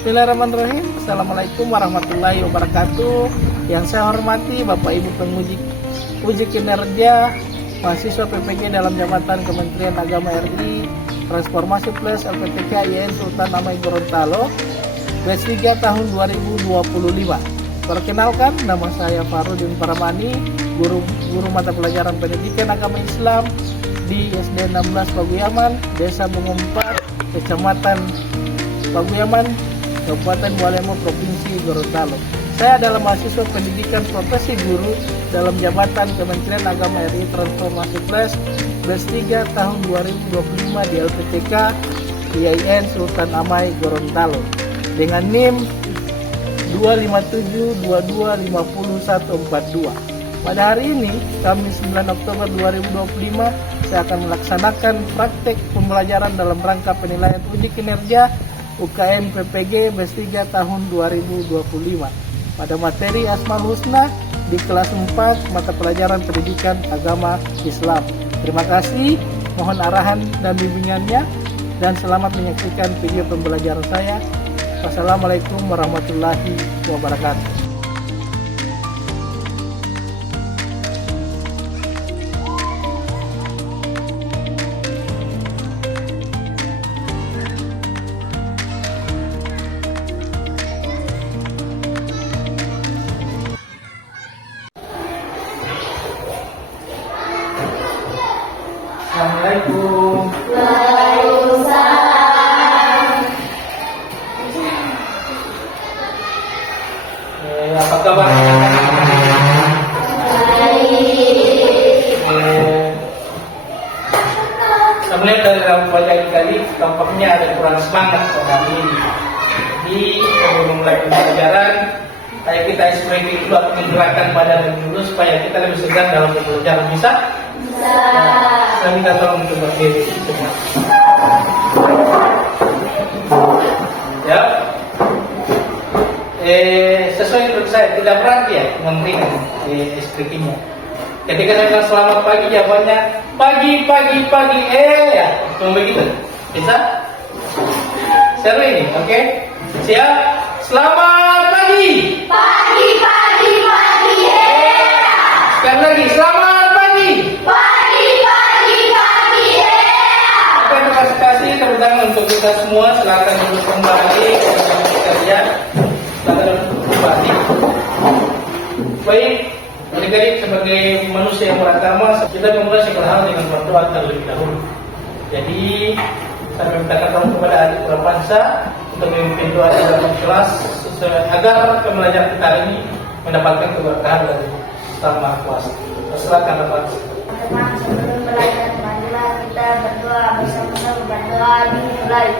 Bismillahirrahmanirrahim. Assalamualaikum warahmatullahi wabarakatuh. Yang saya hormati Bapak Ibu penguji uji kinerja mahasiswa PPG dalam jabatan Kementerian Agama RI Transformasi Plus LPTK IAIN Sultan Amai Gorontalo batch 3 tahun 2025. Perkenalkan, nama saya Farudin Paramani, guru mata pelajaran pendidikan agama Islam di SD 16 Paguyaman, Desa Bungumpat, Kecamatan Paguyaman, Kabupaten Walemo, Provinsi Gorontalo. Saya adalah mahasiswa pendidikan profesi guru dalam jabatan Kementerian Agama RI Transformasi Plus batch 3 tahun 2025 di LPTK IAIN Sultan Amai Gorontalo dengan NIM 25722504142. Pada hari ini, Kamis 9 Oktober 2025, saya akan melaksanakan praktek pembelajaran dalam rangka penilaian uji kinerja UKM PPG batch 3 tahun 2025 pada materi Asmaul Husna di kelas 4 mata pelajaran pendidikan agama Islam. Terima kasih, mohon arahan dan bimbingannya, dan selamat menyaksikan video pembelajaran saya. Wassalamualaikum warahmatullahi wabarakatuh. Assalamualaikum. Apa kabar? Saya melihat dari rambut wajah tadi, tampaknya ada kurang semangat pada hari ini. Jadi sebelum mulai pembelajaran, kayak kita ekspresi dulu atau menggerakkan badan dulu supaya kita lebih segar dalam pembelajaran. Bisa? Bisa. Saya minta tolong untuk berdiri semua. Ya. Sesuai menurut saya tidak berat ya memberikan ekspresinya. Ketika saya bilang selamat pagi, jawabannya pagi ya, cuma begitu. Bisa? Seru ini, oke? Siap? Selamat pagi. Pagi ya. Sekali lagi, selamat pagi. Pagi ya. Oke, terima kasih tepuk tangan untuk kita semua. Silakan duduk kembali sekalian. Baik, adik-adik, sebagai manusia yang beragama, kita memulai segala hal dengan berdoa terlebih dahulu. Jadi, saya meminta kamu kepada adik Prapansa untuk memimpin doa dalam kelas agar pembelajaran kita hari ini mendapatkan keberkahan dari Sang Maha Kuasa. Silakan Bapak. Teman-teman, sebelum belajar marilah kita berdoa bersama-sama. Berdoa dimulai.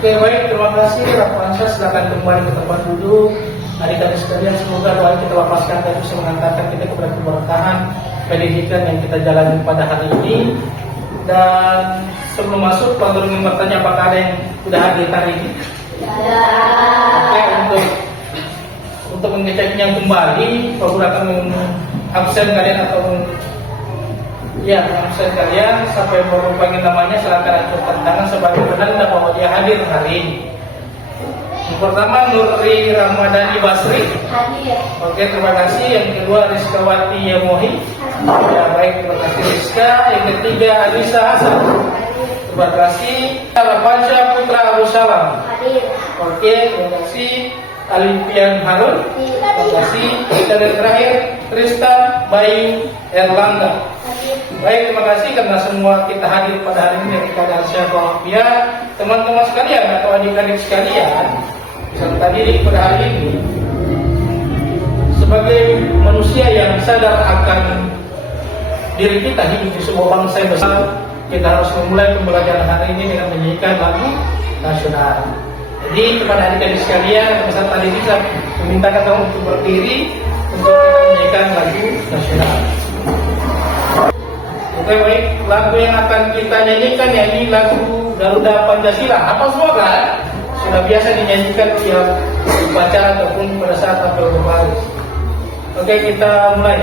Oke, baik, terima kasih Rafa. Silakan kembali ke tempat duduk. Adik-adik sekalian, semoga doa kita lapaskan dan bisa mengantarkan kita kepada keberkahan pendidikan yang kita jalani pada hari ini. Dan sebelum masuk, Pak Guru ingin bertanya apakah ada yang sudah hadir hari ini? Ya. Oke, untuk mengeceknya kembali, Pak Guru akan absen kalian atau absen kalian sampai baru panggil namanya. Silakan acungkan tangan sebagai penanda bahwa dia hadir hari ini. Yang pertama, Nurri Ramadhani Basri. Hadir. Oke, terima kasih. Yang kedua, Rizkawati Yamohi. Ya, baik, terima kasih Rizka. Yang ketiga, Alisa Hasan. Terima kasih. Rapanca Putra Abu Salam. Hadir. Oke, terima kasih. Alimpian Harun. Terima kasih. Dan yang terakhir, Tristan Bayu Erlangga. Baik, terima kasih karena semua kita hadir pada hari ini dari keadaan sehat walafiat. Teman-teman sekalian atau adik-adik sekalian, serta diri pada hari ini sebagai manusia yang sadar akan diri kita hidup di sebuah bangsa yang besar, kita harus memulai pembelajaran hari ini dengan menyanyikan lagu nasional. Jadi kepada adik-adik sekalian, peserta didik saya meminta kamu untuk berdiri untuk kita menyanyikan lagu nasional. Oke, baik, lagu yang akan kita nyanyikan yakni lagu Garuda Pancasila. Apa semua kan? Sudah biasa dinyanyikan tiap upacara ataupun pada saat apel berbaris. Oke, kita mulai.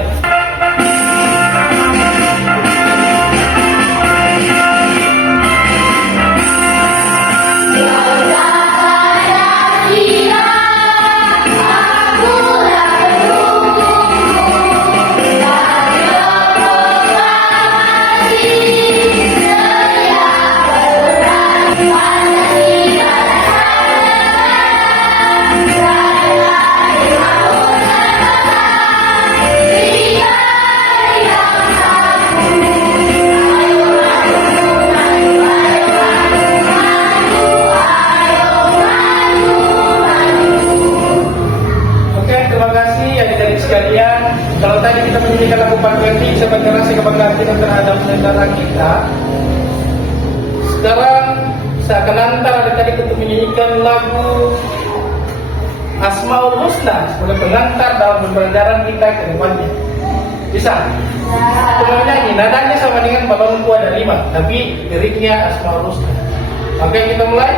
Kalau tadi kita menyanyikan lagu patriotik sebagai rasa kebanggaan kita terhadap negara kita, sekarang saya akan antar adik-adik untuk menyanyikan lagu Asmaul Husna sebagai pengantar dalam pembelajaran kita ke depannya. Bisa? Cuma nyanyi, nadanya sama dengan Babangku ada 5, tapi liriknya Asmaul Husna. Oke, kita mulai.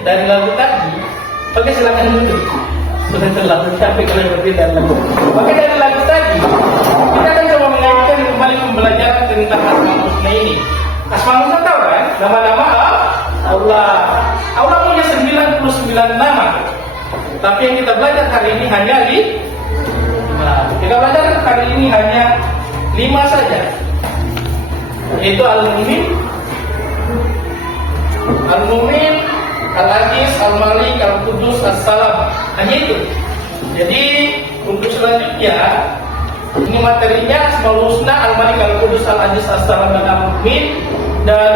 Dari lagu tadi, oke silakan duduk. Sudah terlalu capek kalau berdiri dari lagu. Oke, dari lagu tadi, kita akan coba mengaitkan kembali pembelajaran tentang Asmaul Husna ini. Asmaul Husna tahu kan? Nama-nama Allah. Allah punya 99 nama. Tapi yang kita belajar hari ini hanya 5. Kita belajar hari ini hanya 5 saja. Yaitu Al-Mu'min, Al-Aziz, Al-Malik, Al-Qudus, As-Salam. Hanya itu. Jadi untuk selanjutnya ini materinya Asmaul Husna, Al-Malik, Al-Qudus, Al-Aziz, As-Salam dan Al-Mu'min. Dan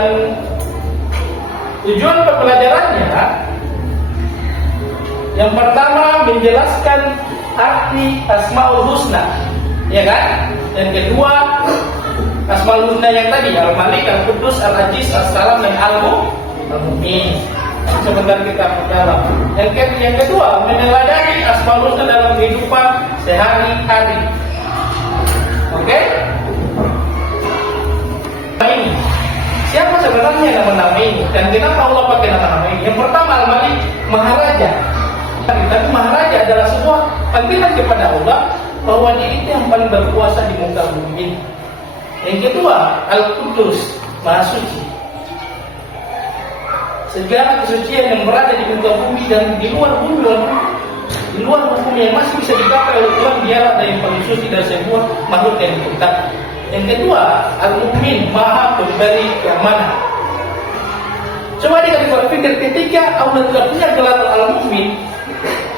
tujuan pembelajarannya yang pertama menjelaskan arti Asmaul Husna, ya kan? Yang kedua Asmaul Husna yang tadi Al-Malik, Al-Qudus, Al-Aziz, As-Salam dan Al-Mu'min. Sebentar kita perdalam. Yang kedua, meneladani Asmaul Husna dalam kehidupan sehari-hari. Oke? Ini siapa sebenarnya nama-nama ini dan kenapa Allah pakai nama-nama ini? Yang pertama, Al-Malik, Maharaja. Tapi Maharaja adalah sebuah panggilan kepada Allah bahwa dia itu yang paling berkuasa di muka bumi. Yang kedua, Al-Qudus, Maha Suci. Segala kesucian yang berada di muka bumi dan di luar bumi, di luar bumi yang masih bisa dicapai oleh Tuhan, dialah yang paling suci dari semua makhluk yang diciptakan. Yang kedua, Al-Mu'min, Maha Pemberi keamanan. Coba kita berpikir, ketika Allah tidak punya gelar Al-Mu'min,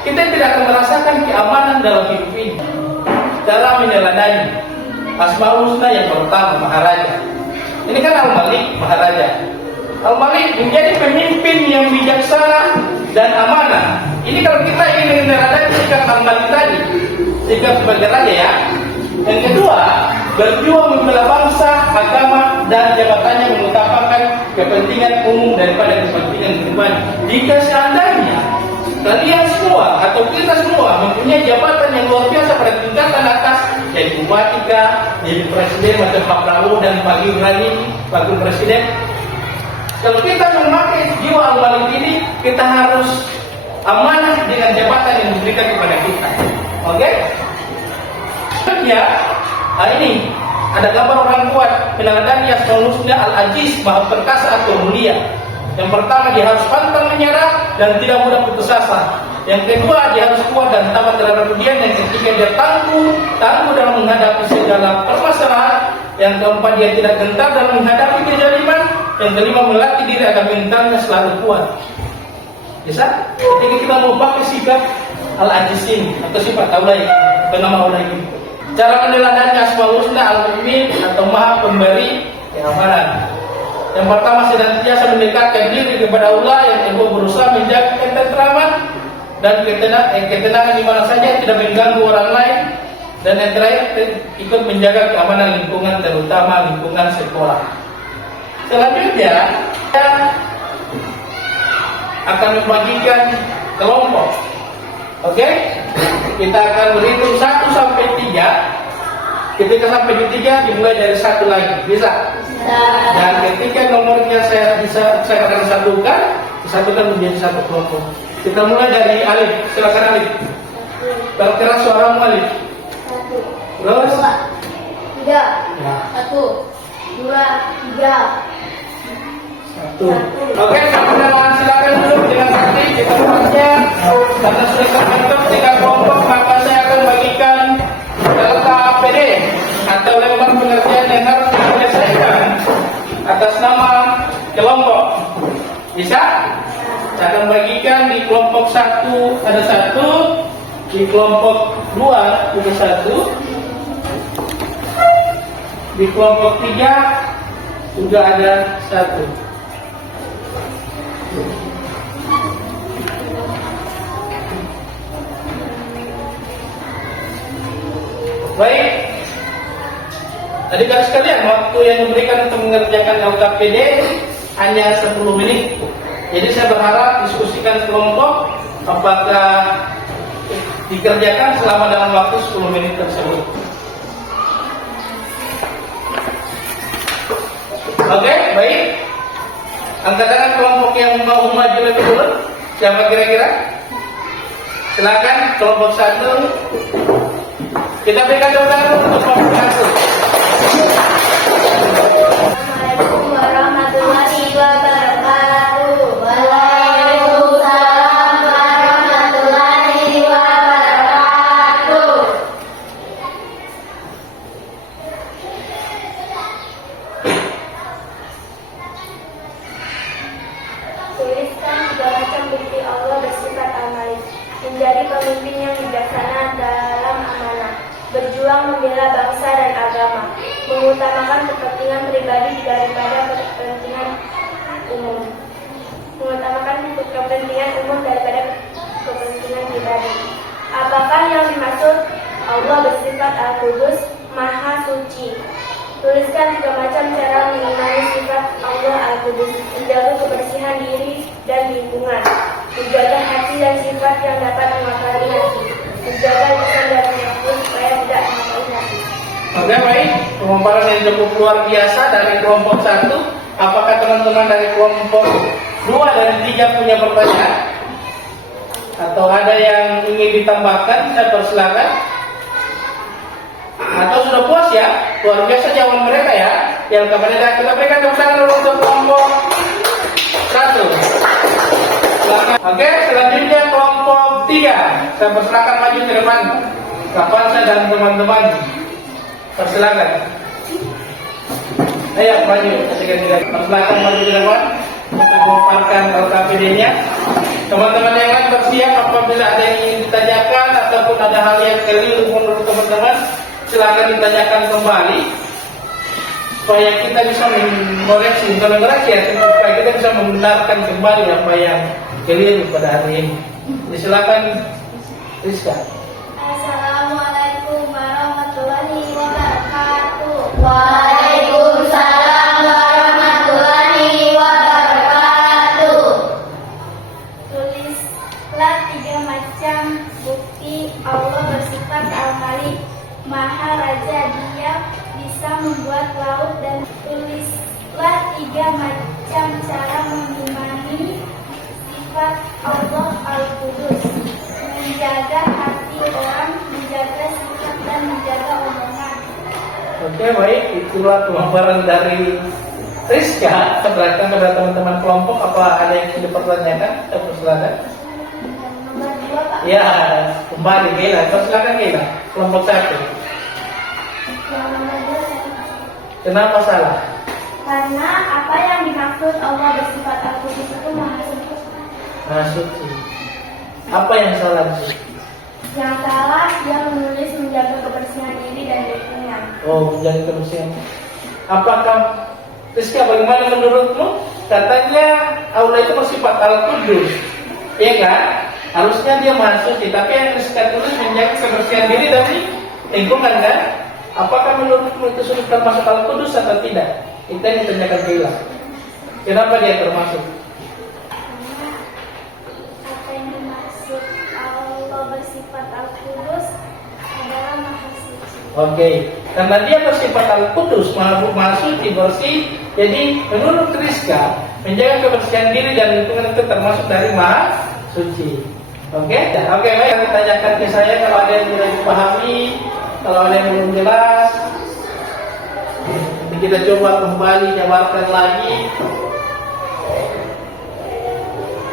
kita tidak akan merasakan keamanan dalam hidup ini. Dalam meneladani Asmaul Husna yang pertama, Maharaja. Ini kan Al-Malik, Maharaja. Al-Malik menjadi pemimpin yang bijaksana dan amanah. Ini kalau kita ingin meneladani sikap Al-Malik tadi, sikap sebagai raja ya. Yang kedua, berjuang membela bangsa, agama, dan jabatannya mengutamakan kepentingan umum daripada kepentingan pribadi. Jika seandainya kalian semua atau kita semua mempunyai jabatan yang luar biasa pada tingkatan atas, jadi bupati, jadi presiden macam Pak Prabowo dan Pak Gibran ini, wakil presiden. Kalau kita memakai jiwa Al-Malik ini, kita harus amanah dengan jabatan yang diberikan kepada kita. Oke? Selanjutnya, ini ada gambar orang kuat meneladani Asmaul Husna Al-Aziz, Maha Perkasa atau mulia. Yang pertama, dia harus pantang menyerah dan tidak mudah putus asa. Yang kedua, dia harus kuat dan tamat terhadap ujian. Yang ketiga, dia tangguh dalam menghadapi segala permasalahan. Yang keempat, dia tidak gentar dalam menghadapi kezaliman. Yang kelima, melatih diri agar mentalnya selalu kuat. Bisa? Ketika kita mau pakai sifat Al-Aziz ini atau sifat Aulai, atau nama Aulai ini, cara meneladani Asmaul Husna Al-Mu'min atau Maha Pemberi keamanan. Yang pertama, senantiasa mendekatkan diri kepada Allah. Yang kedua, berusaha menjaga ketentraman dan ketenangan di mana saja, tidak mengganggu orang lain. Dan yang terakhir, ikut menjaga keamanan lingkungan, terutama lingkungan sekolah. Selanjutnya, kita akan membagikan kelompok. Oke? Kita akan berhitung 1 sampai 3. Ketika sampai di 3, dimulai dari 1 lagi. Bisa? Dan ketika nomornya saya akan disatukan menjadi satu kelompok. Kita mulai dari Alif. Silakan Alif. Berkeras suaramu Alif. 1, Terus 2, 3. ya. 1, 2, 3. 1. Oke, teman-teman silakan duduk dengan hati. Kita mulainya karena sudah terbentuk 3 kelompok, maka saya akan bagikan LKPD atau lembar pengertian yang harus diselesaikan atas nama kelompok. Bisa? Saya akan bagikan di kelompok 1 ada 1, di kelompok 2 juga 1, di kelompok 3 juga ada 1. Baik, adik-adik sekalian, waktu yang diberikan untuk mengerjakan LKPD hanya 10 menit. Jadi saya berharap diskusikan kelompok apakah dikerjakan selama dalam waktu 10 menit tersebut. Oke, baik. Angkat tangan kelompok yang mau maju lebih dulu. Siapa kira-kira? Silakan kelompok 1. Kita berikan tepuk tangan untuk kelompok 1. Assalamualaikum warahmatullahi wabarakatuh. Waalaikumsalam warahmatullahi wabarakatuh. Tuliskan 3 macam bukti Allah bersifat al-Malik. Menjadi pemimpin yang bijaksana dalam amanah. Berjuang membela bangsa dan agama, mengutamakan kepentingan pribadi daripada kepentingan umum, mengutamakan kepentingan umum daripada kepentingan pribadi. Apakah yang dimaksud Allah bersifat Al-Qudus, Maha Suci? Tuliskan 3 macam cara mengenali sifat Allah Al-Qudus: menjaga kebersihan diri dan lingkungan, menjaga hati dan sifat yang dapat mengakali hati, menjaga lisan dan mengaku supaya tidak mengaku hati. Oke, baik. Pemaparan yang cukup luar biasa dari kelompok 1. Apakah teman-teman dari kelompok 2 dan 3 punya pertanyaan? Atau ada yang ingin ditambahkan? Saya persilakan. Atau sudah puas ya? Luar biasa jawaban mereka ya. Yang kemudian kita berikan tepuk tangan dulu untuk kelompok 1. Oke, selanjutnya kelompok 3. Saya persilakan maju ke depan. Kapan dan teman-teman. Persilakan. Ayo maju. Persilakan maju ke depan untuk memaparkan LKPD-nya. Teman-teman yang lain bersiap apabila ada yang ingin ditanyakan ataupun ada hal yang keliru menurut teman-teman, silakan ditanyakan kembali supaya kita bisa mengoreksi, supaya kita bisa membenarkan kembali apa yang keliru pada hari ini. Jadi silakan Rizka. Assalamualaikum warahmatullahi wabarakatuh. Waalaikumsalam warahmatullahi wabarakatuh. Tulislah 3 macam bukti Allah bersifat Al-Malik, Maha Raja. Dia bisa membuat laut. Dan tulislah 3 macam cara mengimani sifat Allah Al-Qudus: menjaga hati orang, menjaga sifat dan menjaga omongan. Oke, baik, itulah pemaparan dari Rizka. Serahkan kepada teman-teman kelompok. Apa ada yang ingin dipertanyakan? Silakan. Nomor 2, Pak. Ya, kembali Gila. Silakan Gila. Kelompok 1. Yang nomor 2 saya. Kenapa salah? Karena apa yang dimaksud Allah bersifat al-Qudus itu maha suci. Nah, suci. Apa yang salah? Yang salah dia menulis menjaga kebersihan diri dan lingkungan. Oh, menjaga kebersihan. Apakah Rizka, bagaimana menurutmu? Katanya Allah itu bersifat al-Qudus, ya kan? Harusnya dia maha suci, tapi yang Rizka tulis menjaga kebersihan diri dan lingkungan, kan? Apakah menurutmu itu sudah termasuk al-Qudus atau tidak? Itu yang ditanyakan Gila. Kenapa dia termasuk? Karena apa yang dimaksud Allah bersifat al-Qudus adalah maha suci. Oke, karena dia bersifat al-Qudus, maha suci, bersih. Jadi menurut Rizka, menjaga kebersihan diri dan lingkungan itu termasuk dari maha suci. Oke, oke, baik. Ditanyakan ke saya kalau ada yang tidak dipahami, kalau ada yang belum jelas. Jadi kita coba kembali jabarkan lagi.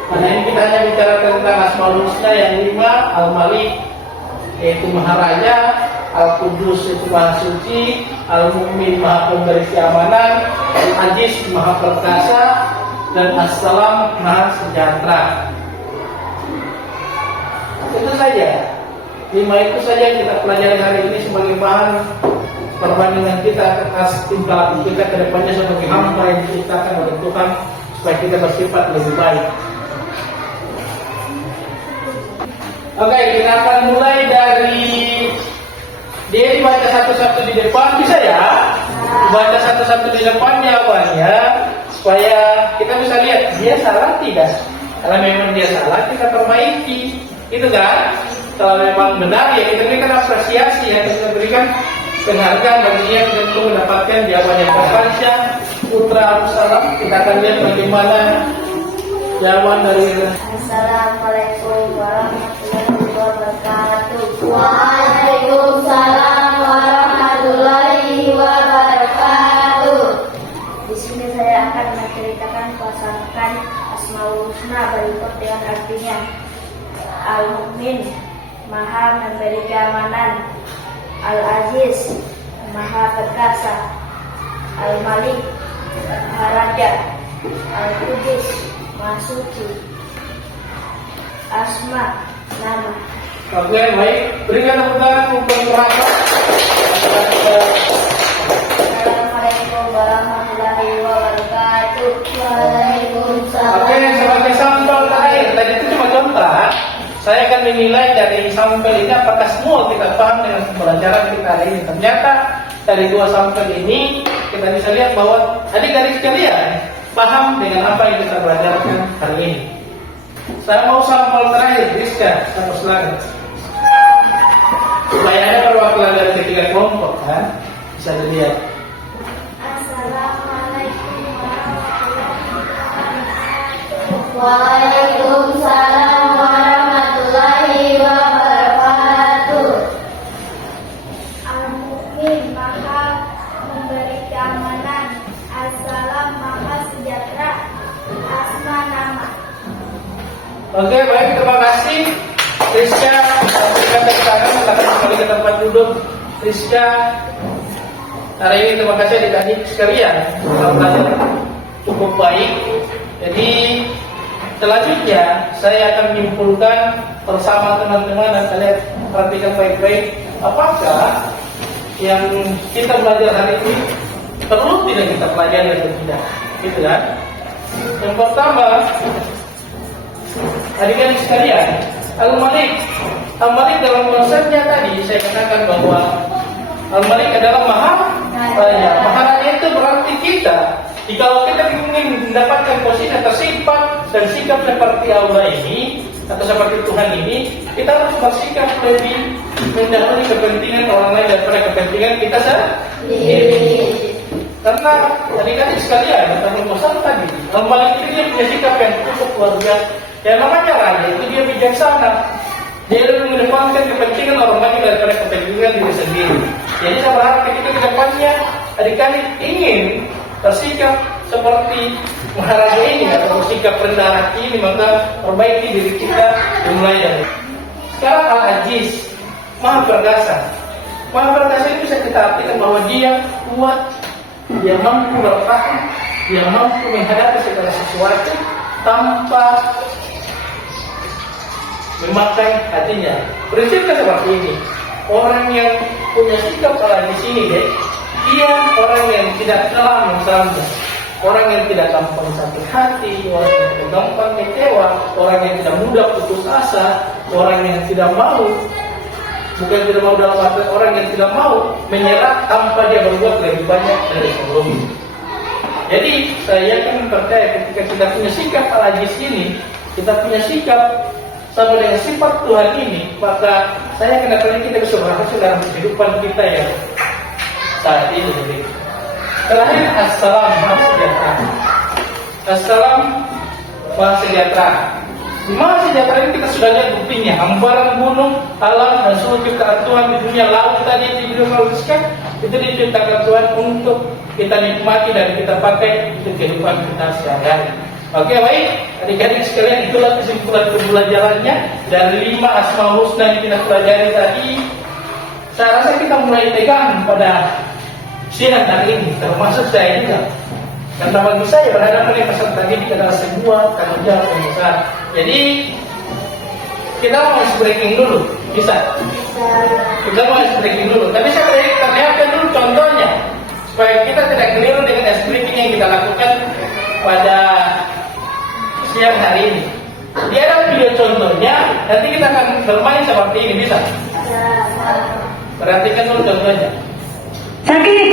Karena ini kita hanya bicara tentang Asmaul Husna yang 5, Al-Malik yaitu Maharaja, Al-Qudus itu Maha Suci, Al-Mu'min Maha Pemberi Keamanan, Al-Aziz Maha Perkasa, dan As-Salam Maha Sejahtera. Itu saja. 5 itu saja yang kita pelajari hari ini sebagai bahan perbandingan kita atas tingkah laku kita ke depannya sebagai hamba yang diciptakan oleh Tuhan supaya kita bersifat lebih baik. Oke, kita akan mulai dari dia dibaca satu-satu di depan, bisa ya? Baca satu-satu di depan jawabannya supaya kita bisa lihat dia salah tidak. Kalau memang dia salah kita perbaiki, gitu kan? Kalau memang benar ya kita berikan apresiasi, ya kita berikan penghargaan bagi dia untuk mendapatkan jawaban yang tepat. Putra Abdussalam, kita akan lihat bagaimana jawaban dari. Assalamualaikum warahmatullahi wabarakatuh. Waalaikumsalam warahmatullahi wabarakatuh. Di sini saya akan menceritakan pasangan Asmaul Husna berikut dengan artinya. Al-Mu'min, Maha Memberi Keamanan. Al-Aziz, Maha Perkasa. Al-Malik, Maha Raja. Al-Qudus, Maha Suci. Asma, nama. Oke, baik. Berikan tepuk tangan untuk merasa. Assalamualaikum warahmatullahi wabarakatuh. Waalaikumsalam. Oke, sebagai sampel terakhir, tadi itu cuma contoh. Saya akan menilai dari sampel ini apakah semua kita paham dengan pembelajaran kita hari ini. Ternyata dari 2 sampel ini kita bisa lihat bahwa adik-adik sekalian paham dengan apa yang kita belajarkan hari ini. Saya mau sampel terakhir, Rizka, satu silakan. Supaya ada perwakilan dari ketiga kelompok, kan? Bisa dilihat. Assalamualaikum warahmatullahi wabarakatuh. Waalaikumsalam warahmatullahi wabarakatuh. Al-Mu'min, Maha Memberi Keamanan. As-Salam, Maha Sejahtera. Asma, nama. Oke, baik, terima kasih Rizka. Berikan tepuk tangan, silakan kembali ke tempat duduk. Rizka, hari ini terima kasih adik-adik sekalian. Belajar cukup baik. Jadi selanjutnya saya akan menyimpulkan bersama teman-teman dan kalian perhatikan baik-baik apakah yang kita belajar hari ini perlu tidak kita pelajari atau tidak, gitu kan? Yang pertama, adik-adik sekalian, Al-Malik dalam konsepnya tadi saya katakan bahwa Al-Malik adalah Maha Raja. Maha Raja itu berarti kita. Jika kita ingin mendapatkan posisi atau sifat dan sikap seperti Allah ini atau seperti Tuhan ini, kita harus bersikap lebih mendahului kepentingan orang lain daripada kepentingan kita sendiri. Karena adik-adik sekalian, teman pesan tadi, Al-Malik itu dia punya sikap yang cukup luar biasa. Yang namanya raja itu dia bijaksana. Dia lebih mengedepankan kepentingan orang lain daripada kepentingan diri sendiri. Jadi saya berharap ketika ke depannya adik-adik ingin bersikap seperti Maharaja ini atau bersikap rendah hati ini, maka perbaiki diri kita dimulai dari sekarang. Al-Aziz, Maha Perkasa. Maha Perkasa itu bisa kita artikan bahwa dia kuat, dia mampu bertahan, dia mampu menghadapi segala sesuatu tanpa memakai hatinya. Prinsipnya seperti ini. Orang yang punya sikap Al-Aziz ini deh, dia orang yang tidak kalah mentalnya, orang yang tidak gampang sakit hati, orang yang tidak gampang kecewa, orang yang tidak mudah putus asa, orang yang tidak mau, bukan tidak mau dalam arti orang yang tidak mau menyerah tanpa dia berbuat lebih banyak dari sebelumnya. Jadi saya yakin percaya ketika kita punya sikap Al-Aziz ini, kita punya sikap sama dengan sifat Tuhan ini, maka saya kenapa kita bisa berhasil dalam kehidupan kita yang saat ini. Terakhir, Assalam Maha Sejahtera. Assalam Maha Sejahtera. Di Maha Sejahtera ini kita sudah lihat buktinya, hamparan gunung, alam dan seluruh ciptaan Tuhan di dunia, laut tadi di video meluluskan itu diciptakan Tuhan untuk kita nikmati dan kita pakai untuk kehidupan kita sehari-hari. Oke, baik, adik-adik sekalian, itulah kesimpulan pembelajarannya dari 5 Asmaul Husna yang kita pelajari tadi. Saya rasa kita mulai pegang pada siang hari ini, termasuk saya juga. Karena bagi saya berhadapan dengan peserta didik adalah sebuah tanggung jawab yang besar. Jadi kita mau breaking dulu, bisa? Kita mau breaking dulu, tapi saya perlihatkan dulu contohnya supaya kita tidak keliru dengan breaking yang kita lakukan pada siang hari ini. Dia ada video contohnya, nanti kita akan bermain seperti ini, bisa? Perhatikan dulu contohnya. Sakit,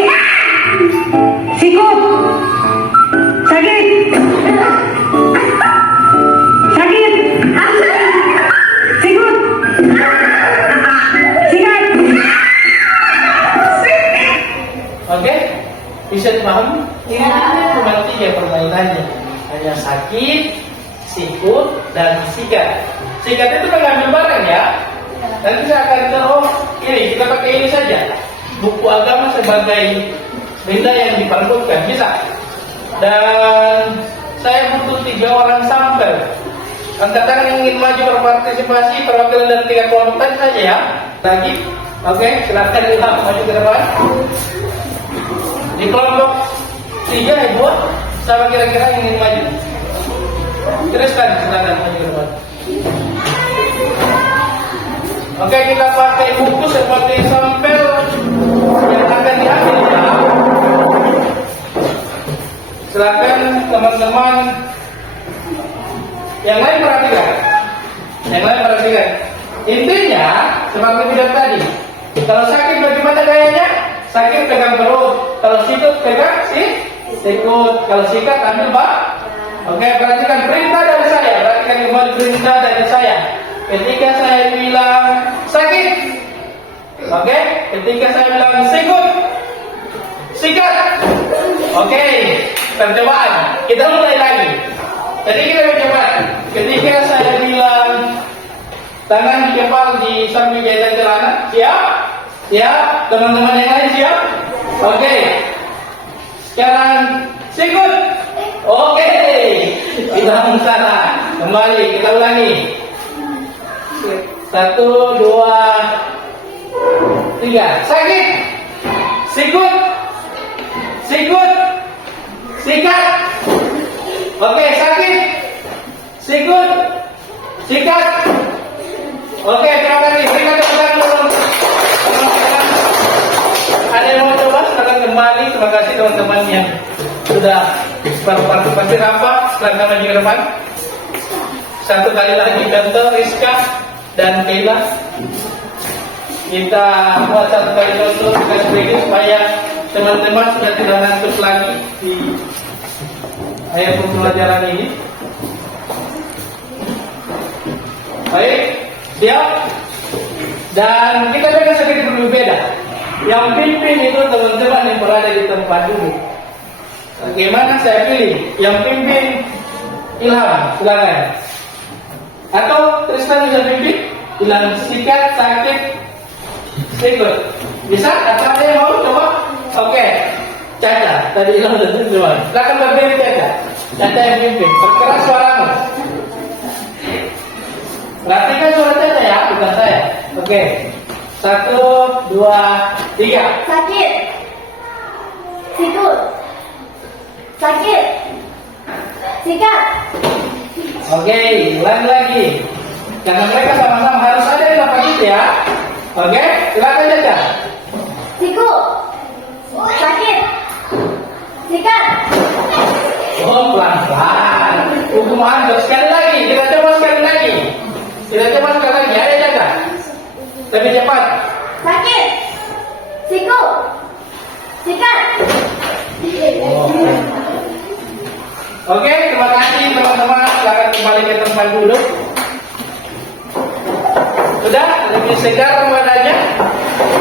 sikut, sakit, sakit, sikut, sikat. Oke, bisa dipahami? Ya. Cuma 3 permainannya, hanya sakit, sikut, dan sikat. Sikat itu mengambil barang ya. Nanti saya akan tahu, ini kita pakai ini saja. Buku agama sebagai benda yang diperlukan, bisa. Dan saya butuh 3 orang sampel. Angkatan yang ingin maju berpartisipasi, perwakilan dari 3 kelompok saja ya. Lagi, oke, silakan Ilham maju ke depan. Di kelompok 3 ya buat, sama kira-kira yang ingin maju. Teruskan, silakan maju ke depan. Oke, kita pakai buku seperti sampel yang akan diambil ya. Silakan teman-teman yang lain perhatikan. Intinya seperti video tadi. Kalau sakit bagaimana gayanya? Sakit pegang perut. Kalau sikut pegang sikut. Kalau sikat ambil pak. Oke, perhatikan perintah dari saya. Perhatikan kembali perintah dari saya. Ketika saya bilang sakit, oke. Ketika saya bilang sikut, sikat. Oke, percobaan. Kita mulai lagi. Jadi kita mencoba. Ketika saya bilang tangan di kepala di samping jahitan celana, siap? Siap. Teman-teman yang lain siap? Oke. Sekarang sikut. Oke. Kita salah. Kembali kita ulangi. 1, 2, 3. Sakit. Sikut. Sikut. Sikat. Oke, sakit. Sikut. Sikat. Oke, terima kasih. Sikat dulu. Ada yang mau coba? Silakan kembali. Terima kasih teman-teman yang sudah berpartisipasi. Rafa, silakan maju ke depan. Satu kali lagi contoh Rizka dan Keila. Kita buat satu kali contoh sedikit supaya teman-teman sudah tidak ngantuk lagi di ayat pembelajaran ini. Baik, siap. Dan kita akan sedikit berbeda. Yang pimpin itu teman-teman yang berada di tempat dulu. Bagaimana saya pilih? Yang pimpin Ilham, silakan. Atau Tristan bisa pimpin? Bilang sikat, sakit, sikut. Bisa? Atau ada yang mau coba? Oke. Caca, tadi hilang dan teman. Silakan berdiri Caca. Caca yang pimpin. Berkeras suaramu. Perhatikan suara Caca ya, bukan saya. Oke. 1, 2, 3. Sakit. Sikut. Sakit. Sikat. Oke, ulang lagi. Karena mereka sama-sama harus ada yang dapat itu ya. Oke, silakan Caca. Sikut. Sakit. Sikat. Oh, pelan-pelan. Hukuman sekali lagi. Kita coba sekali lagi. Kita coba sekali lagi. Ayo Caca. Lebih cepat. Sakit. Sikut. Sikat. Oke, terima kasih teman-teman. Silakan kembali ke tempat duduk. Sudah lebih segar badannya,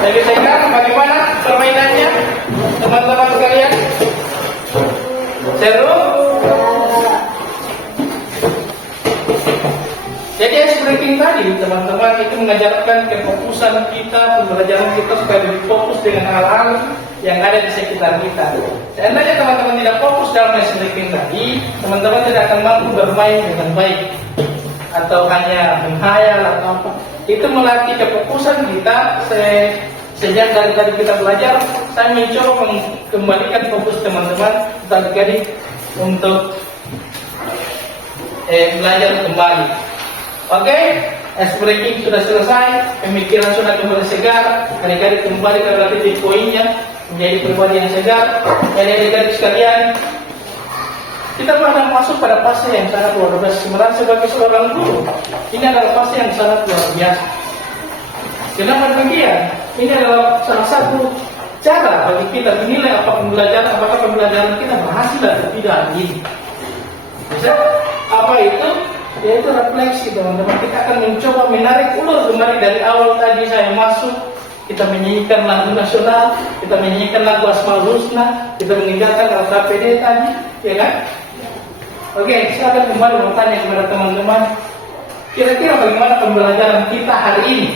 lebih segar. Bagaimana permainannya, teman-teman sekalian? Seru? Jadi breaking tadi teman-teman itu mengajarkan kefokusan kita, pembelajaran kita supaya lebih fokus dengan hal-hal yang ada di sekitar kita. Seandainya teman-teman tidak fokus dalam breaking tadi, teman-teman tidak akan mampu bermain dengan baik atau hanya menghayal atau apa. Itu melatih kefokusan kita. Sejak dari tadi kita belajar, saya mencoba mengembalikan fokus teman-teman tadi untuk belajar kembali. Oke, ice breaking sudah selesai, pemikiran sudah kembali segar, adik-adik kembali ke titik poinnya, menjadi pribadi yang segar. Jadi adik-adik sekalian, kita pernah masuk pada fase yang sangat luar biasa. Sebenarnya sebagai seorang guru, ini adalah fase yang sangat luar biasa. Kenapa demikian? Ini adalah salah satu cara bagi kita menilai apakah pembelajaran kita berhasil atau tidak ini. Bisa? Apa itu? Yaitu refleksi teman-teman. Kita akan mencoba menarik ulur kembali dari awal tadi saya masuk. Kita menyanyikan lagu nasional, kita menyanyikan lagu Asmaul Husna, kita mengingatkan LKPD tadi, ya kan? Oke, saya akan kembali bertanya kepada teman-teman. Kira-kira bagaimana pembelajaran kita hari ini?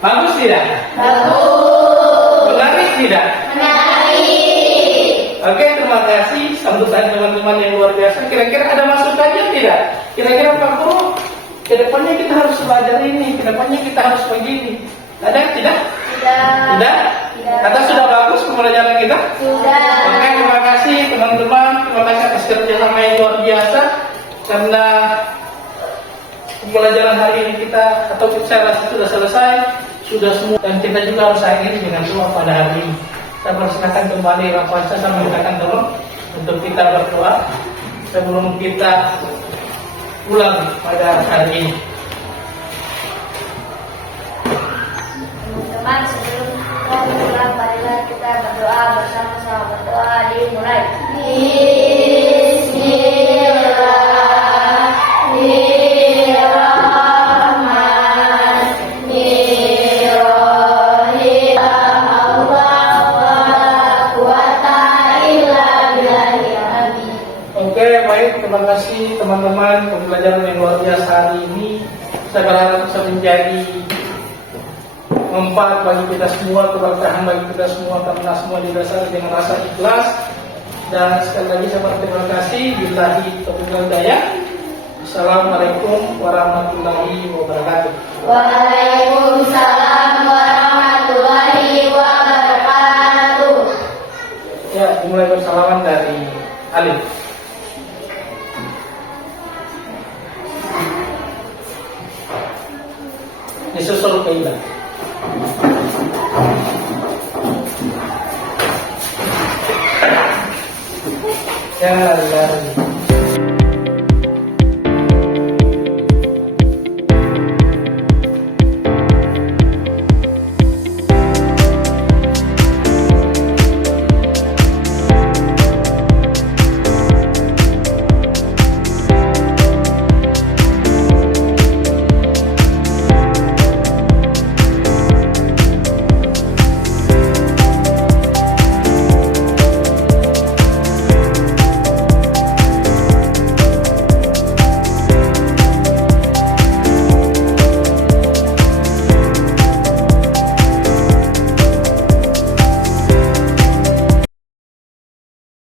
Bagus tidak? Bagus. Menarik tidak? Menarik. Oke, terima kasih sambutan teman-teman yang luar biasa. Kira-kira ada masukannya tidak? Kira-kira Pak Guru, kedepannya kita harus belajar ini, kedepannya kita harus begini. Ada? Tidak? Tidak? Kata sudah bagus pembelajaran kita? Sudah. Oke, terima kasih teman-teman. Terima kasih atas kerjasama yang luar biasa. Karena pembelajaran hari ini kita, atau saya rasa sudah selesai, sudah semua. Dan kita juga harus akhiri dengan doa pada hari ini. Saya persilakan kembali Rafa saya mintakan tolong untuk kita berdoa sebelum kita pulang pada hari ini. Teman-teman, sebelum kita pulang, marilah kita berdoa bersama-sama. Berdoa dimulai. Oke, baik, terima kasih teman-teman. Pembelajaran yang luar biasa hari ini saya berharap bisa menjadi manfaat bagi kita semua, keberkahan bagi kita semua, karena semua didasari dengan rasa ikhlas. Dan sekali lagi saya berterima kasih. Billahi taufiq wal hidayah. Assalamualaikum warahmatullahi wabarakatuh. Waalaikumsalam warahmatullahi wabarakatuh. Ya, dimulai bersalaman dari Alif. Disusul ke Ila. Ya,